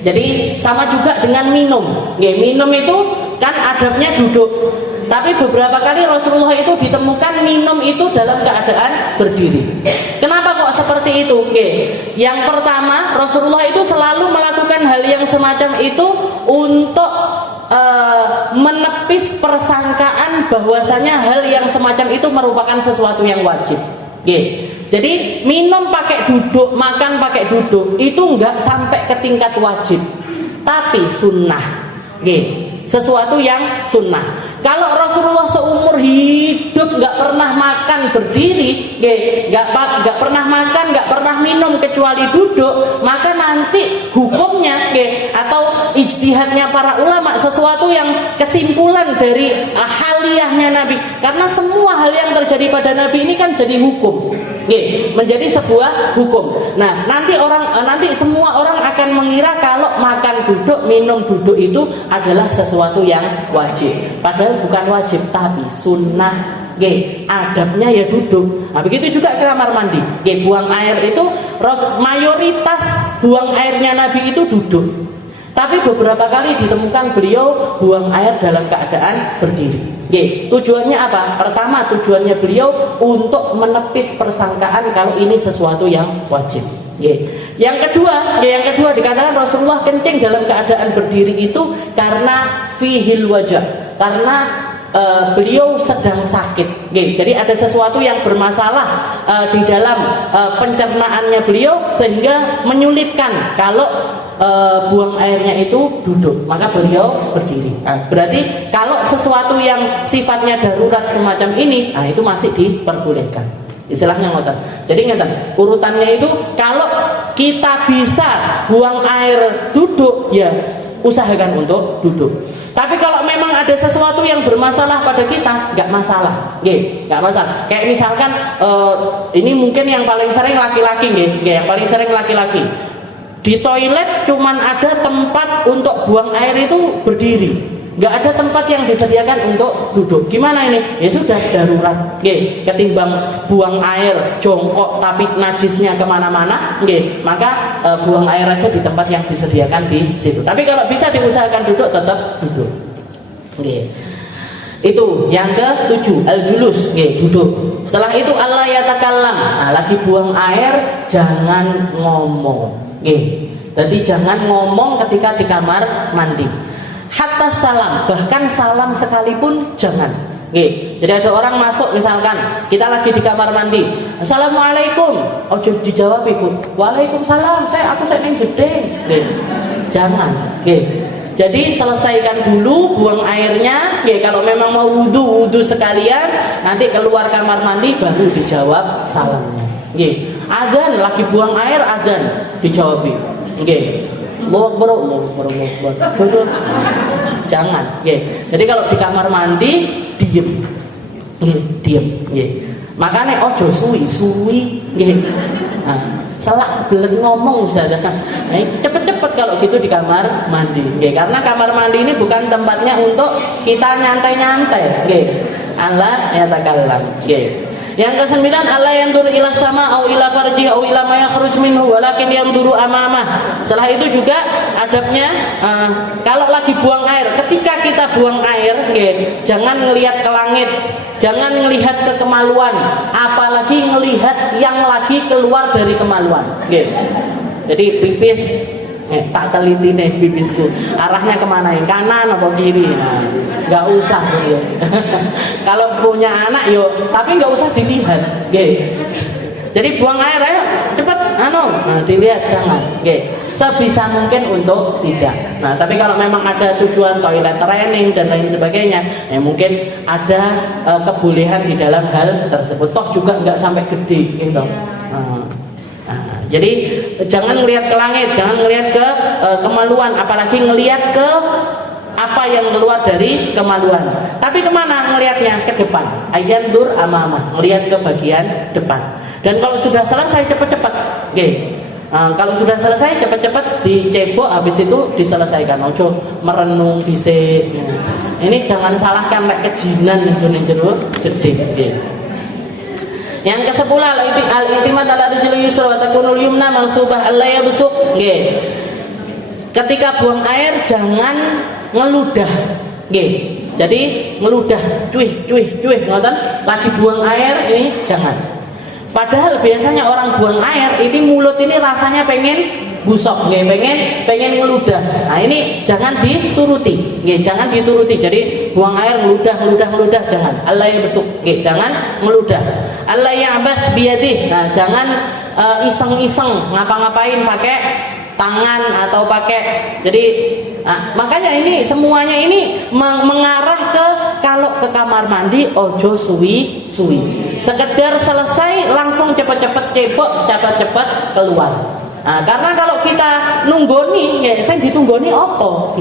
Jadi sama juga dengan minum. Minum itu kan adabnya duduk. Tapi beberapa kali Rasulullah itu ditemukan minum itu dalam keadaan berdiri. Kenapa kok seperti itu? Yang pertama, Rasulullah itu selalu melakukan hal yang semacam itu untuk menepis persangkaan bahwasanya hal yang semacam itu merupakan sesuatu yang wajib. Jadi minum pakai duduk, makan pakai duduk itu enggak sampai ke tingkat wajib, tapi sunnah. Sesuatu yang sunnah. Kalau Rasulullah seumur hidup nggak pernah makan berdiri, nggak pernah makan, nggak pernah minum kecuali duduk, maka nanti hukumnya, atau ijtihadnya para ulama, sesuatu yang kesimpulan dari haliyahnya Nabi, karena semua hal yang terjadi pada Nabi ini kan jadi hukum, menjadi sebuah hukum. Nah, nanti semua orang akan mengira kalau makan duduk, minum duduk itu adalah sesuatu yang wajib. Padahal bukan wajib, tapi sunnah. Adabnya ya duduk. Nah, begitu juga ke kamar mandi. Buang air itu mayoritas buang airnya Nabi itu duduk. Tapi beberapa kali ditemukan beliau buang air dalam keadaan berdiri. Tujuannya apa? Pertama, tujuannya beliau untuk menepis persangkaan kalau ini sesuatu yang wajib. Yang kedua dikatakan Rasulullah kencing dalam keadaan berdiri itu karena fihil wajah, karena beliau sedang sakit. Jadi ada sesuatu yang bermasalah di dalam pencernaannya beliau sehingga menyulitkan kalau buang airnya itu duduk, maka beliau berdiri. Nah, berarti kalau sesuatu yang sifatnya darurat semacam ini, nah itu masih diperbolehkan. Istilahnya ngoten. Jadi ngeten, urutannya itu kalau kita bisa buang air duduk, ya usahakan untuk duduk. Tapi kalau memang ada sesuatu yang bermasalah pada kita, nggak masalah, nggak masalah. Kayak misalkan ini mungkin yang paling sering laki-laki, yang paling sering laki-laki. Di toilet cuman ada tempat untuk buang air itu berdiri, nggak ada tempat yang disediakan untuk duduk. Gimana ini? Ya sudah darurat, ketimbang buang air jongkok tapi najisnya kemana-mana, maka buang air aja di tempat yang disediakan di situ. Tapi kalau bisa diusahakan duduk, tetap duduk. Itu yang ke-7, al-julus, duduk. Setelah itu Allah yatakallam. Nah, lagi buang air jangan ngomong. Jadi jangan ngomong ketika di kamar mandi. Hatta salam, bahkan salam sekalipun jangan. Jadi ada orang masuk, misalkan kita lagi di kamar mandi, assalamualaikum, ojo dijawab ibu, waalaikumsalam, aku ning jeding. Jangan. Jadi selesaikan dulu buang airnya. Kalau memang mau wudhu sekalian, nanti keluar kamar mandi baru dijawab salamnya. Adzan lagi buang air, adzan dijawab. Allahu Akbar, Allahu Akbar, Allahu Akbar. Jangan. Jadi kalau di kamar mandi diem. Makanya ojo suwi. Salah kebelet ngomong saja. Cepet-cepet kalau gitu di kamar mandi. Karena kamar mandi ini bukan tempatnya untuk kita nyantai-nyantai. Allah yatakallam. Yang ke-9, Allah yanzuru ila sama au ila farji au ila ma yakhruj minhu walakin yanzuru amamah. Setelah itu juga adabnya kalau lagi buang air, ketika kita buang air, jangan ngelihat ke langit, jangan melihat ke kemaluan, apalagi melihat yang lagi keluar dari kemaluan. Jadi pipis tak teliti nih pipisku, arahnya kemana, yang kanan atau kiri. Nah, nggak usah kalau punya anak tapi nggak usah dilihat. Jadi buang air ayo cepet, dilihat jangan. Sebisa mungkin untuk tidak. Nah, tapi kalau memang ada tujuan toilet training dan lain sebagainya, mungkin ada kebolehan di dalam hal tersebut. Toh juga nggak sampai gede, gitu. Jadi jangan ngelihat ke langit, jangan ngelihat ke kemaluan, apalagi ngelihat ke apa yang keluar dari kemaluan. Tapi kemana ngelihatnya? Ke depan. Ayandur amamah, ngelihat ke bagian depan. Dan kalau sudah selesai cepat-cepat. Kalau sudah selesai cepat-cepat dicebok, habis itu diselesaikan. Ojo merenung dhisik. Ini jangan salahkan lek kejinan itu ning jero jeding. Yang ke-10, al-i'timad ala rijli yusra wa takunul yumna mansubah alla yabsuq. Ketika buang air jangan ngeludah. Jadi ngeludah cuih ngoten, lagi buang air ini jangan. Padahal biasanya orang buang air ini mulut ini rasanya pengen busok, pengen ngeludah. Nah, ini jangan dituruti, jangan dituruti. Jadi buang air ngeludah jangan. Allah ya besuk, jangan ngeludah. Allah ya abad biyadih. Nah, jangan iseng-iseng ngapa-ngapain pakai tangan atau pakai. Jadi makanya ini semuanya ini mengarah ke kalau ke kamar mandi ojo suwi. Sekedar selesai langsung cepet-cepet cebok, cepet-cepet keluar. Nah, karena kalau kita nunggoni, saya ditunggoni apa?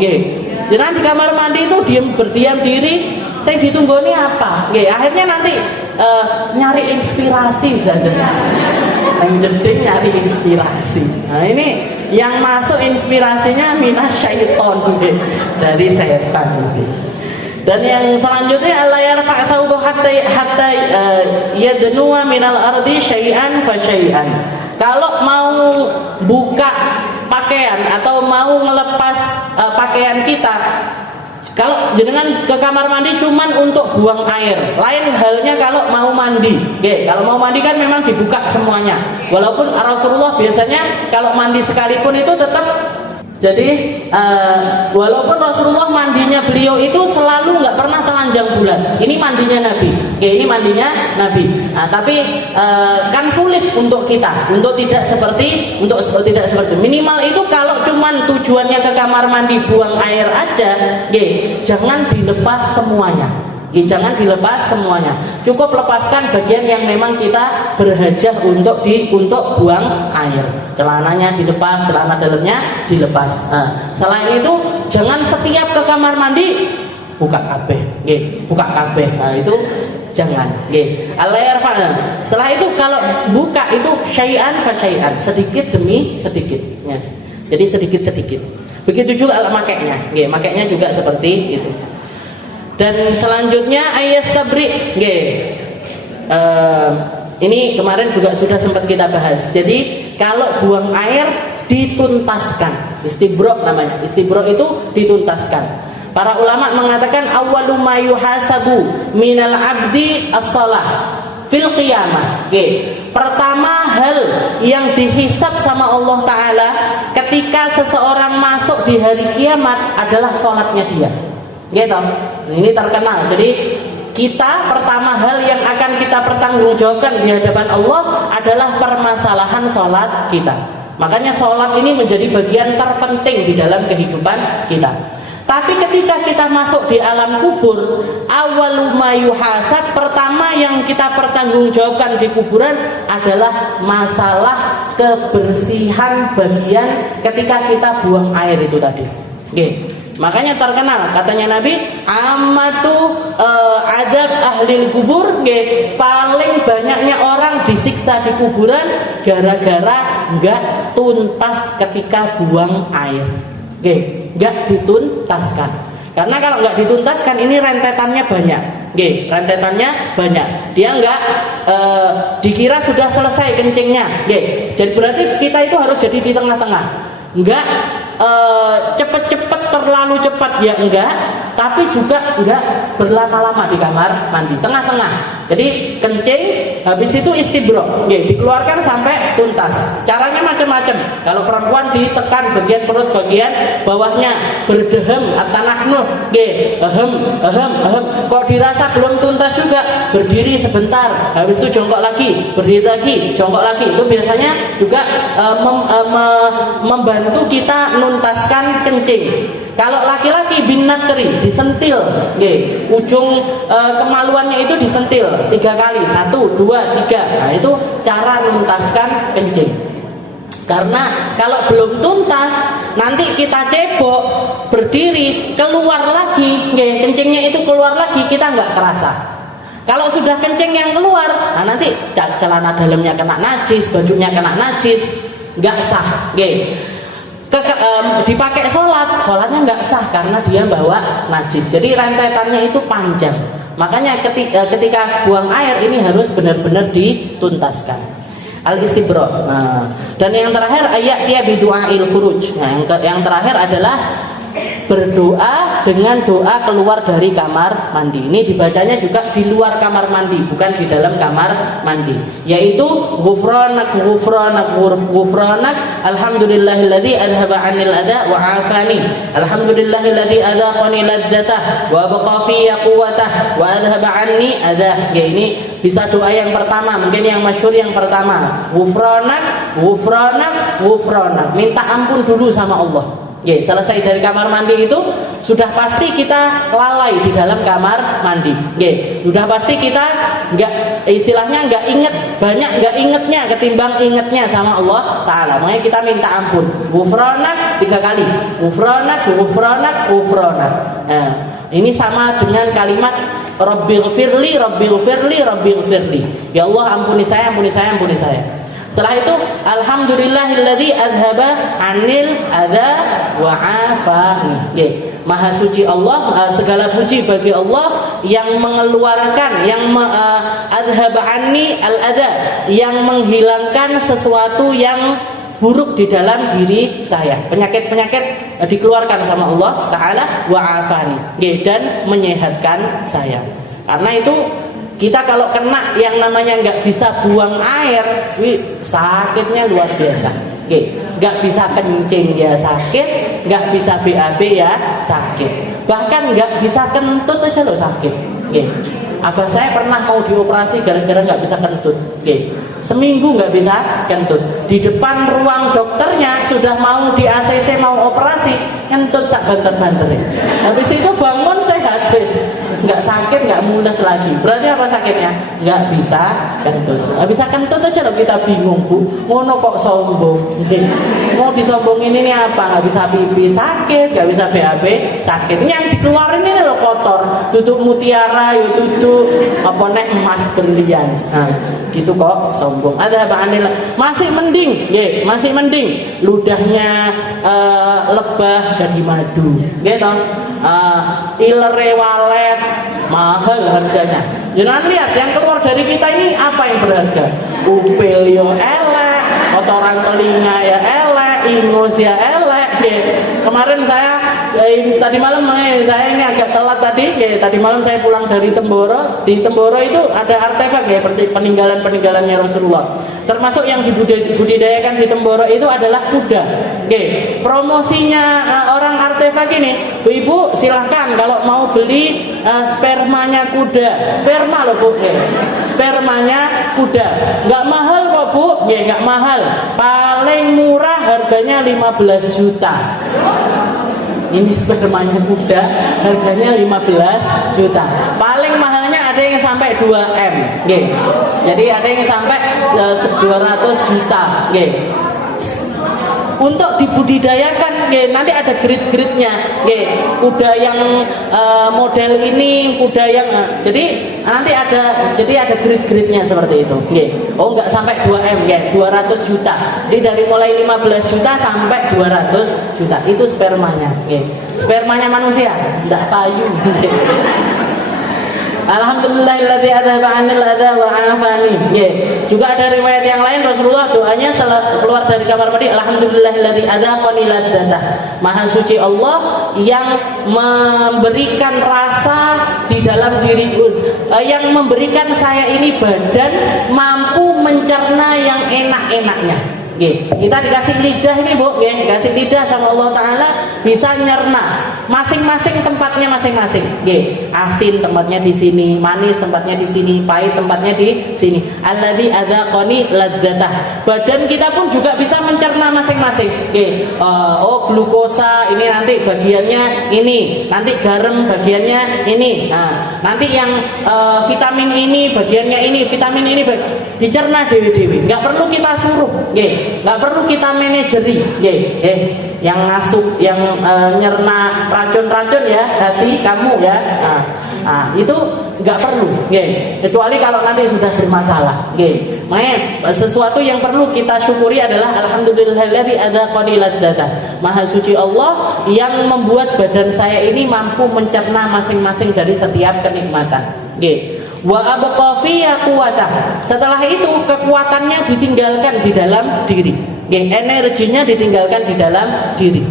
Jangan di kamar mandi itu berdiam diri, saya ditunggoni apa? Akhirnya nanti nyari inspirasi saja. Yang jeding nyari inspirasi. Nah, ini yang masuk inspirasinya minas syaiton, dari setan. Dan yang selanjutnya Allah yarfa' thawbahu hatta yadnuwa minal ardi syai'an fa syai'an. Kalau mau buka pakaian atau mau ngelepas pakaian kita, kalau jenengan ke kamar mandi cuman untuk buang air. Lain halnya kalau mau mandi. Kalau mau mandi kan memang dibuka semuanya. Walaupun Rasulullah biasanya kalau mandi sekalipun itu tetap. Jadi walaupun Rasulullah mandinya beliau itu selalu nggak pernah telanjang bulan. Ini mandinya Nabi. Ini mandinya Nabi. Nah, tapi kan sulit untuk kita untuk tidak seperti minimal itu kalau cuman tujuannya ke kamar mandi buang air aja, jangan dilepas semuanya. Jangan dilepas semuanya. Cukup lepaskan bagian yang memang kita berhajat untuk buang air. Celananya dilepas, celana dalamnya dilepas. Selain itu jangan setiap ke kamar mandi buka kabeh, nggih, buka kabeh. Nah, itu jangan, nggih. Setelah itu kalau buka itu syai'an fa syai'an, sedikit demi sedikit. Yes. Jadi sedikit-sedikit. Begitu juga makainya, nggih, makainya juga seperti itu. Dan selanjutnya ayastabri, nggih. Ini kemarin juga sudah sempat kita bahas. Jadi kalau buang air dituntaskan, istibro namanya. Istibro itu dituntaskan. Para ulama mengatakan awwalu ma yuhasabu minal abdi as-shalah fil qiyamah. Okay. Pertama hal yang dihisab sama Allah Ta'ala ketika seseorang masuk di hari kiamat adalah sholatnya dia. Gitu. Ini terkenal. Jadi kita pertama hal yang akan kita pertanggungjawabkan di hadapan Allah adalah permasalahan sholat kita. Makanya sholat ini menjadi bagian terpenting di dalam kehidupan kita. Tapi ketika kita masuk di alam kubur, awwalu ma yuhasab, pertama yang kita pertanggungjawabkan di kuburan adalah masalah kebersihan bagian ketika kita buang air itu tadi. Oke. Makanya terkenal katanya Nabi, amatu adab ahli kubur, paling banyaknya orang disiksa di kuburan gara-gara nggak tuntas ketika buang air. Nggak dituntaskan. Karena kalau nggak dituntaskan ini rentetannya banyak. Rentetannya banyak. Dia nggak dikira sudah selesai kencingnya. Jadi berarti kita itu harus jadi di tengah-tengah. Nggak cepet-cepet terlalu cepat ya enggak, tapi juga enggak berlama-lama di kamar mandi, tengah-tengah. Jadi kencing, habis itu istibro, dikeluarkan sampai tuntas. Caranya macam-macam. Kalau perempuan ditekan bagian perut, bagian bawahnya berdehem atanahnuh, ehem. Kok dirasa belum tuntas juga, berdiri sebentar, habis itu jongkok lagi, berdiri lagi, jongkok lagi. Itu biasanya juga membantu kita nuntaskan kencing. Kalau laki-laki bin natri disentil, ujung kemaluannya itu disentil 3 kali, 1, 2, 3. Nah itu cara nuntaskan kencing. Karena kalau belum tuntas, nanti kita cebok, berdiri, keluar lagi, kencingnya itu keluar lagi, kita nggak kerasa. Kalau sudah kencing yang keluar, nah nanti celana dalamnya kena najis, bajunya kena najis, nggak sah. Dipakai sholatnya nggak sah karena dia bawa najis. Jadi rentetannya itu panjang. Makanya ketika buang air ini harus benar-benar dituntaskan. Al-istibro. Nah, dan yang terakhir ayat dia bidu'ail khuruj. Nah, yang terakhir adalah berdoa dengan doa keluar dari kamar mandi. Ini dibacanya juga di luar kamar mandi, bukan di dalam kamar mandi. Yaitu ghufranak alhamdulillahilladzi adhaba 'anil adha wa 'afani. Alhamdulillahilladzi adaqani ladzatah wa baqa fi quwwatah wa adhaba 'anni adha. Ini bisa doa yang pertama, mungkin yang masyhur yang pertama. Ghufranak. Minta ampun dulu sama Allah. Selesai dari kamar mandi itu sudah pasti kita lalai di dalam kamar mandi. Sudah pasti kita istilahnya nggak ingetnya ketimbang ingetnya sama Allah Taala. Makanya kita minta ampun. Ghufranak 3 kali. Ghufranak. Nah, ini sama dengan kalimat Rabbighfirli. Ya Allah ampuni saya. Setelah itu alhamdulillahilladzi adhaba 'anil adza wa 'afani. Maha suci Allah, segala puji bagi Allah yang mengeluarkan, yang adhaba 'anni al-adza, yang menghilangkan sesuatu yang buruk di dalam diri saya. Penyakit-penyakit dikeluarkan sama Allah Ta'ala wa 'afani, dan menyehatkan saya. Karena itu kita kalau kena yang namanya nggak bisa buang air, sakitnya luar biasa. Nggak bisa kencing ya sakit, nggak bisa BAB ya sakit. Bahkan nggak bisa kentut aja loh sakit. Abah saya pernah mau dioperasi gara-gara nggak bisa kentut. Seminggu nggak bisa kentut. Di depan ruang dokternya sudah mau di ACC mau operasi, kentut sak banter-banter. Habis itu bangun sehat. habis. Terus nggak sakit, nggak mules lagi. Berarti apa sakitnya? Nggak bisa kentut. Nggak bisa kentut aja loh kita bingung, Bu. Ngono kok sombong. Mau disombongin ini apa? Nggak bisa pipi sakit, nggak bisa BAB sakit. Ini yang dikeluarin ini loh kotor. Duduk mutiara, ya duduk apa nek emas berlian. Nah, gitu kok sombong. Ada apa anil? Masih mending, ye, masih mending. Ludahnya lebah jadi madu, gitu. Ilere walet mahal harganya. Jangan lihat yang keluar dari kita ini apa yang berharga. Upil yo elek, kotoran telinga ya elek, ingus ya elek. Kemarin saya tadi malam saya ini agak telat tadi. Tadi malam saya pulang dari Temboro. Di Temboro itu ada artefak ya, peninggalan-peninggalannya Rasulullah. Termasuk yang dibudidayakan di Temboro itu adalah kuda. Promosinya orang artefak ini, Bu-ibu silahkan kalau mau beli spermanya kuda. Sperma loh Bu, spermanya kuda. Nggak mahal kok Bu, nggak mahal. Paling murah harganya 15 juta. Ini spermanya kuda, harganya 15 juta. Paling mahalnya ada yang sampai 2M. Jadi ada yang sampai 200 juta. Untuk dibudidayakan, nanti ada grade-grade-nya. Kuda yang model ini, kuda yang jadi ada grade-grade-nya seperti itu. Oh, enggak sampai 2M, 200 juta. Jadi dari mulai 15 juta sampai 200 juta. Itu spermanya. Spermanya manusia, enggak payu. Alhamdulillahilladzi adzhaba 'anil adza wa 'afani. Juga ada riwayat yang lain Rasulullah doanya setelah keluar dari kamar mandi, alhamdulillahilladzi adzaqani ladzatah. Maha suci Allah yang memberikan rasa di dalam diriku, yang memberikan saya ini badan mampu mencerna yang enak-enaknya. Kita dikasih lidah ini Bu, dikasih lidah sama Allah Ta'ala, bisa nyerna masing-masing tempatnya masing-masing. Asin tempatnya di sini, manis tempatnya di sini, pahit tempatnya di sini. Alladzi adzaqani ladzatah. Badan kita pun juga bisa mencerna masing-masing. Oh, glukosa ini nanti bagiannya ini, nanti garam bagiannya ini. Nanti yang vitamin ini bagiannya ini, vitamin ini dicerna dewi-dewi. Nggak perlu kita suruh, nggak perlu kita manajeri, yang ngasuh, yang nyerna racun-racun ya hati kamu ya. Itu nggak perlu, kecuali kalau nanti sudah bermasalah. Makanya sesuatu yang perlu kita syukuri adalah alhamdulillahilladzi adzaqani ladzatah. Maha suci Allah yang membuat badan saya ini mampu mencerna masing-masing dari setiap kenikmatan. Wa abqa fiyya quwwatah. Setelah itu kekuatannya ditinggalkan di dalam diri. Energinya ditinggalkan di dalam diri.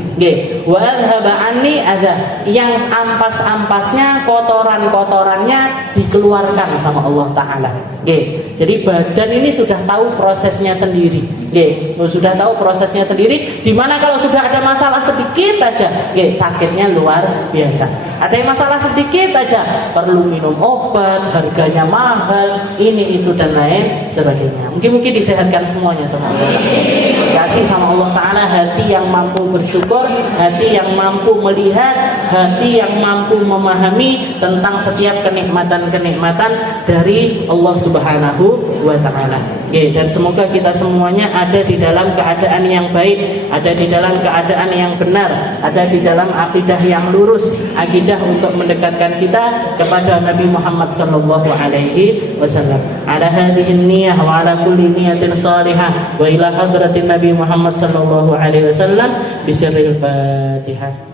Wa adhaba anni adza. Yang ampas-ampasnya, kotoran-kotorannya dikeluarkan sama Allah Ta'ala. Jadi badan ini sudah tahu prosesnya sendiri. Sudah tahu prosesnya sendiri. Dimana kalau sudah ada masalah sedikit aja, sakitnya luar biasa. Ada yang masalah sedikit aja, perlu minum obat, harganya mahal, ini itu dan lain sebagainya. Mungkin disehatkan semuanya sama Allah. Kasih sama Allah Ta'ala hati yang mampu bersyukur, hati yang mampu melihat, hati yang mampu memahami tentang setiap kenikmatan-kenikmatan dari Allah Subhanahu wa Ta'ala. Dan semoga kita semuanya ada di dalam keadaan yang baik, ada di dalam keadaan yang benar, ada di dalam akidah yang lurus, akidah untuk mendekatkan kita kepada Nabi Muhammad sallallahu alaihi wasallam. Ala hadhihi niyyah wa ala kulli niyatin salihah wa ila hadratin Nabi Muhammad sallallahu alaihi wasallam bisirril Fatihah.